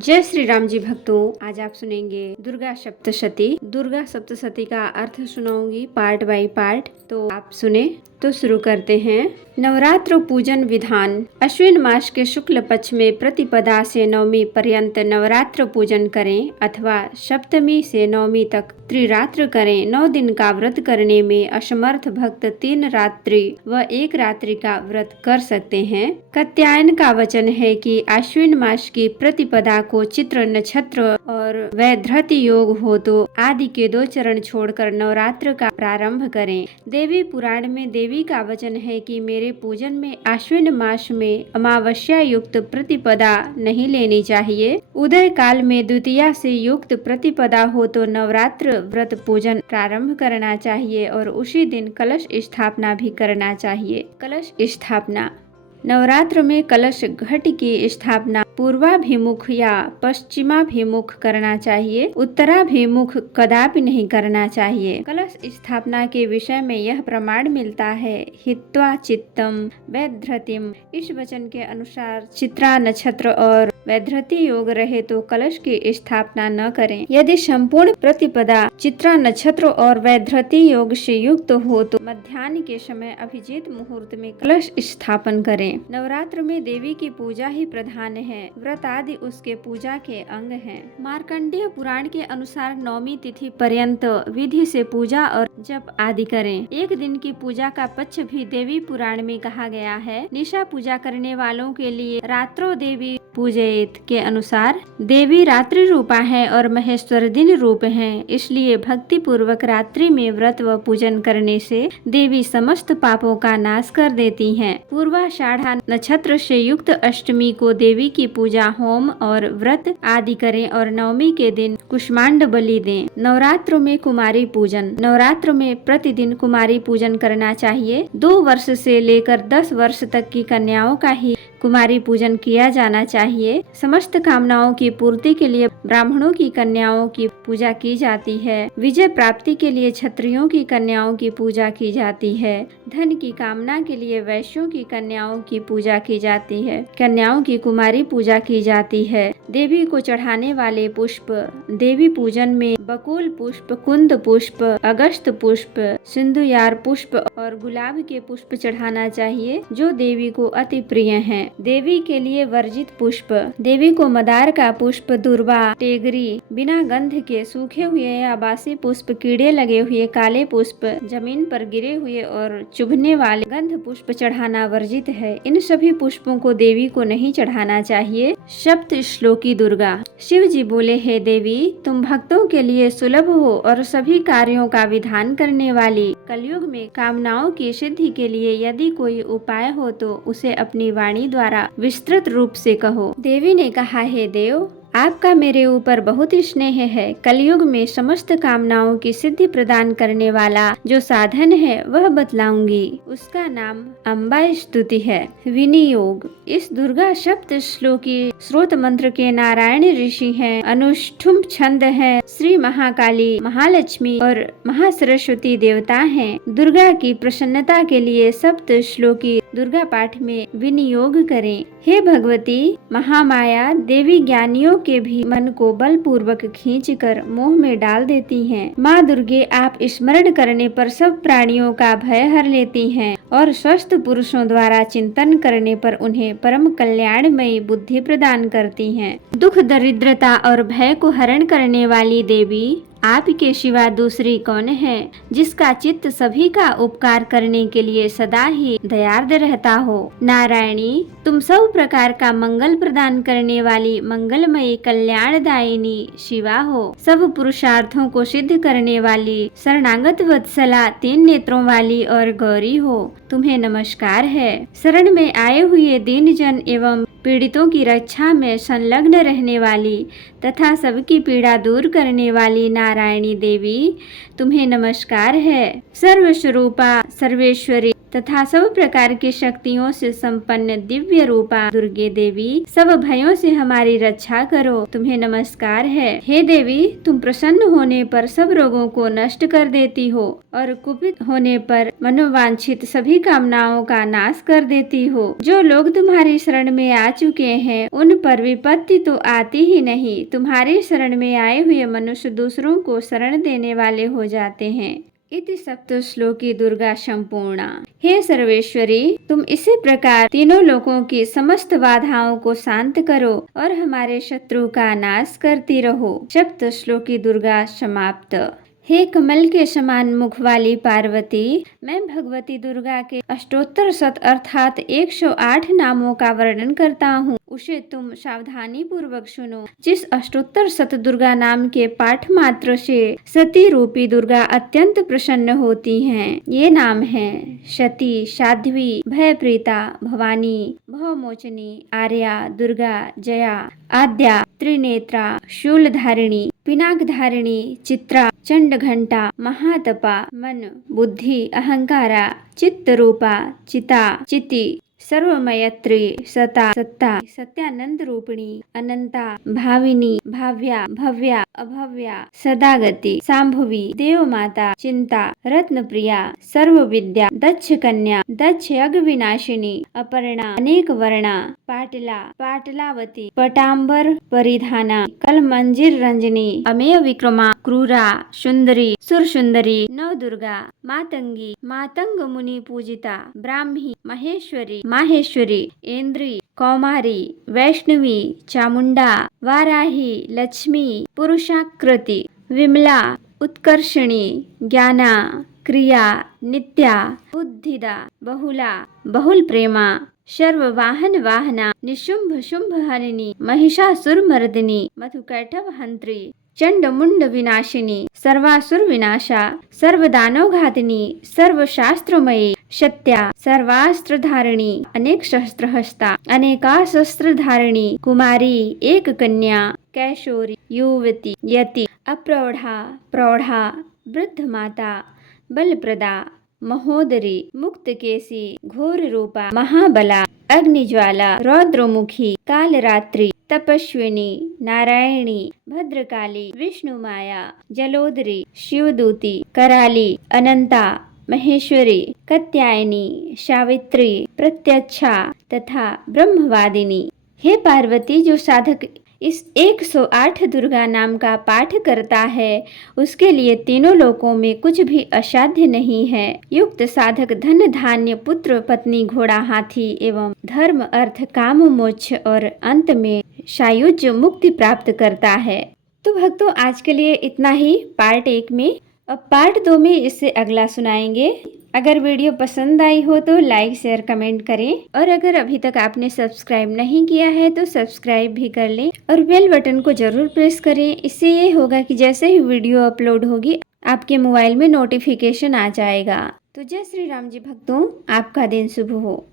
जय श्री राम जी भक्तों, आज आप सुनेंगे दुर्गा सप्तशती। दुर्गा सप्तशती का अर्थ सुनाऊंगी पार्ट बाय पार्ट, तो आप सुने। तो शुरू करते हैं। नवरात्र पूजन विधान। अश्विन मास के शुक्ल पक्ष में प्रतिपदा से नवमी पर्यंत नवरात्र पूजन करें अथवा सप्तमी से नवमी तक त्रिरात्र करें। 9 दिन का व्रत करने में असमर्थ भक्त 3 रात्रि व 1 रात्रि का व्रत कर सकते हैं। कात्यायन का वचन है कि अश्विन मास की प्रतिपदा को चित्र नक्षत्र और वैधृति योग हो तो आदि के 2 चरण छोड़कर नवरात्र का प्रारंभ करें। देवी पुराण में देवी का वचन है कि मेरे पूजन में अश्विन मास में अमावस्या युक्त प्रतिपदा नहीं लेनी चाहिए। उदय काल में द्वितीया से युक्त प्रतिपदा हो तो नवरात्र व्रत पूजन प्रारंभ करना चाहिए और उसी दिन कलश स्थापना भी करना चाहिए। कलश स्थापना। नवरात्र में कलश घट की स्थापना पूर्वाभिमुख या पश्चिमाभिमुख करना चाहिए, उत्तराभिमुख कदापि नहीं करना चाहिए। कलश स्थापना के विषय में यह प्रमाण मिलता है, हित्वा चित्तम वैधृतिम। इस वचन के अनुसार चित्रा नक्षत्र और वैधृति योग रहे तो कलश की स्थापना न करें। यदि संपूर्ण प्रतिपदा चित्रा नक्षत्र और वैधृति योग से युक्त हो तो मध्याह्न के समय अभिजीत मुहूर्त में कलश स्थापन करें। नवरात्र में देवी की पूजा ही प्रधान है, व्रत आदि उसके पूजा के अंग हैं। मार्कंडेय पुराण के अनुसार नवमी तिथि पर्यंत विधि से पूजा और जप आदि करें। एक दिन की पूजा का पक्ष भी देवी पुराण में कहा गया है। निशा पूजा करने वालों के लिए रात्रो देवी पूजयेत के अनुसार देवी रात्रि रूपा है और महेश्वर दिन रूप हैं, इसलिए भक्ति पूर्वक रात्रि में व्रत व पूजन करने से देवी समस्त पापों का नाश कर देती हैं। पूर्वाषाढ़ा नक्षत्र से युक्त अष्टमी को देवी की पूजा होम और व्रत आदि करें और नवमी के दिन कुष्मांड बलि दें। नवरात्र में कुमारी पूजन। नवरात्र में प्रतिदिन कुमारी पूजन करना चाहिए। 2 वर्ष से लेकर 10 वर्ष तक की कन्याओं का ही कुमारी पूजन किया जाना चाहिए। समस्त कामनाओं की पूर्ति के लिए ब्राह्मणों की कन्याओं की पूजा की जाती है। विजय प्राप्ति के लिए क्षत्रियों की कन्याओं की पूजा की जाती है। धन की कामना के लिए वैश्यों की कन्याओं की पूजा की जाती है। कन्याओं की कुमारी पूजा की जाती है। देवी को चढ़ाने वाले पुष्प। देवी पूजन में बकुल पुष्प, कुंद पुष्प, अगस्त पुष्प, सिंधुयार पुष्प और गुलाब के पुष्प चढ़ाना चाहिए, जो देवी को अति प्रिय हैं। देवी के लिए वर्जित पुष्प। देवी को मदार का पुष्प, दुर्वा, टेगरी, बिना गंध के सूखे हुए या बासी पुष्प, कीड़े लगे हुए काले पुष्प, जमीन पर गिरे हुए और चुभने वाले गंध पुष्प चढ़ाना वर्जित है। इन सभी पुष्पों को देवी को नहीं चढ़ाना चाहिए। सप्त श्लोकी दुर्गा। शिव जी बोले, हे देवी, तुम भक्तों के लिए सुलभ हो और सभी कार्यों का विधान करने वाली। कलयुग में कामनाओं की सिद्धि के लिए यदि कोई उपाय हो तो उसे अपनी वाणी द्वारा विस्तृत रूप से कहो। देवी ने कहा, हे देव, आपका मेरे ऊपर बहुत स्नेह है। कलयुग में समस्त कामनाओं की सिद्धि प्रदान करने वाला जो साधन है वह बतलाऊंगी। उसका नाम अम्बा स्तुति है। विनियोग। इस दुर्गा सप्त श्लोकी स्रोत मंत्र के नारायण ऋषि हैं। अनुष्ठुम छंद है। श्री महाकाली, महालक्ष्मी और महासरस्वती देवता हैं। दुर्गा की प्रसन्नता के लिए सप्त श्लोकी दुर्गा पाठ में विनियोग करें। हे भगवती महामाया, देवी ज्ञानियों के भी मन को बलपूर्वक खींचकर मोह में डाल देती हैं। माँ दुर्गे, आप स्मरण करने पर सब प्राणियों का भय हर लेती हैं और स्वस्थ पुरुषों द्वारा चिंतन करने पर उन्हें परम कल्याणमयी बुद्धि प्रदान करती हैं। दुख, दरिद्रता और भय को हरण करने वाली देवी आपके सिवा दूसरी कौन है, जिसका चित्त सभी का उपकार करने के लिए सदा ही दयार्द रहता हो। नारायणी, तुम सब प्रकार का मंगल प्रदान करने वाली मंगलमयी कल्याणदायिनी शिवा हो। सब पुरुषार्थों को सिद्ध करने वाली शरणागत वत्सला, 3 नेत्रों वाली और गौरी हो। तुम्हें नमस्कार है। शरण में आए हुए दीन जन एवं पीड़ितों की रक्षा में संलग्न रहने वाली तथा सबकी पीड़ा दूर करने वाली नारायणी देवी, तुम्हें नमस्कार है। सर्वस्वरूपा, सर्वेश्वरी, तथा सब प्रकार की शक्तियों से संपन्न दिव्य रूपा दुर्गे देवी, सब भयों से हमारी रक्षा करो। तुम्हें नमस्कार है। हे देवी, तुम प्रसन्न होने पर सब रोगों को नष्ट कर देती हो और कुपित होने पर मनोवांछित सभी कामनाओं का नाश कर देती हो। जो लोग तुम्हारी शरण में आ चुके हैं उन पर विपत्ति तो आती ही नहीं। तुम्हारी शरण में आए हुए मनुष्य दूसरों को शरण देने वाले हो जाते हैं। इति सप्तश्लोकी दुर्गा संपूर्णा। हे सर्वेश्वरी, तुम इसी प्रकार तीनों लोकों की समस्त बाधाओं को शांत करो और हमारे शत्रु का नाश करती रहो। सप्तश्लोकी दुर्गा समाप्त। हे कमल के समान मुख वाली पार्वती, मैं भगवती दुर्गा के अष्टोत्तर शत अर्थात 108 नामों का वर्णन करता हूँ। उसे तुम सावधानी पूर्वक सुनो। जिस अष्टोत्तर शत दुर्गा नाम के पाठ मात्र से सती रूपी दुर्गा अत्यंत प्रसन्न होती हैं। ये नाम हैं सती, साध्वी, भयप्रीता, भवानी, भवमोचनी, आर्या, दुर्गा, जया, आद्या, त्रिनेत्रा, शूलधारिणी, पिनाक धारिणी, चित्रा, चंड घंटा, महातपा, मन, बुद्धि, अहंकारा, चित्त रूपा, चिता, चिति, सर्वमयत्री, सता, सत्ता, सत्यानंद रूपिणी, अनंता, भाविनी, भाव्या, भव्या, अभव्या, सदागति, सांभवी, देव माता, चिंता, रत्न प्रिया, सर्व विद्या, दक्ष कन्या, दक्ष यज्ञ विनाशिनी, अपर्णा, अनेक वर्णा, पाटला, पाटलावती, पटांबर परिधाना, कलमंजिर रंजनी, अमेय विक्रमा, क्रूरा, सुंदरी, सुरसुंदरी, नवदुर्गा, मातंगी, मातंग मुनि पूजिता, ब्राह्मी, महेश्वरी, माहेश्वरी, इंद्री, कौमारी, वैष्णवी, चामुंडा, वाराही, लक्ष्मी, पुरुषाकृति, विमला, उत्कर्षणी, ज्ञाना, क्रिया, नित्या, बुद्धिदा, बहुला, बहुल प्रेमा, सर्व वाहन वाहना, निशुंभ शुंभ हरिणी, महिषासुर मर्दिनी, मधुकैटभ हंत्री, चंड मुंड विनाशिनी, सर्वासुर विनाशा, सर्वदानव घातिनी, सर्वशास्त्रमयी, सत्या, सर्वास्त्र धारिणी, अनेक शस्त्र हस्ता, अनेका शस्त्र धारिणी, कुमारी, एक कन्या, कैशोरी, युवती, यति, अप्रौढ़ा, प्रौढ़ा, वृद्ध माता, बलप्रदा, महोदरी, मुक्तकेशी, घोर रूपा, महाबला, अग्निज्वाला, रौद्रमुखी, कालरात्रि, तपस्विनी, नारायणी, भद्रकाली, विष्णुमाया, जलोदरी, शिवदूती, कराली, अनंता, महेश्वरी, कात्यायनी, सावित्री, प्रत्यक्षा तथा ब्रह्मवादिनी। हे पार्वती, जो साधक इस 108 दुर्गा नाम का पाठ करता है उसके लिए तीनों लोकों में कुछ भी असाध्य नहीं है। युक्त साधक धन धान्य पुत्र पत्नी घोड़ा हाथी एवं धर्म अर्थ काम मोक्ष और अंत में सायुज्य मुक्ति प्राप्त करता है। तो भक्तों, आज के लिए इतना ही पार्ट 1 में। अब पार्ट 2 में इससे अगला सुनाएंगे। अगर वीडियो पसंद आई हो तो लाइक शेयर कमेंट करें और अगर अभी तक आपने सब्सक्राइब नहीं किया है तो सब्सक्राइब भी कर लें और बेल बटन को जरूर प्रेस करें। इससे ये होगा कि जैसे ही वीडियो अपलोड होगी आपके मोबाइल में नोटिफिकेशन आ जाएगा। तो जय श्री राम जी भक्तों, आपका दिन शुभ हो।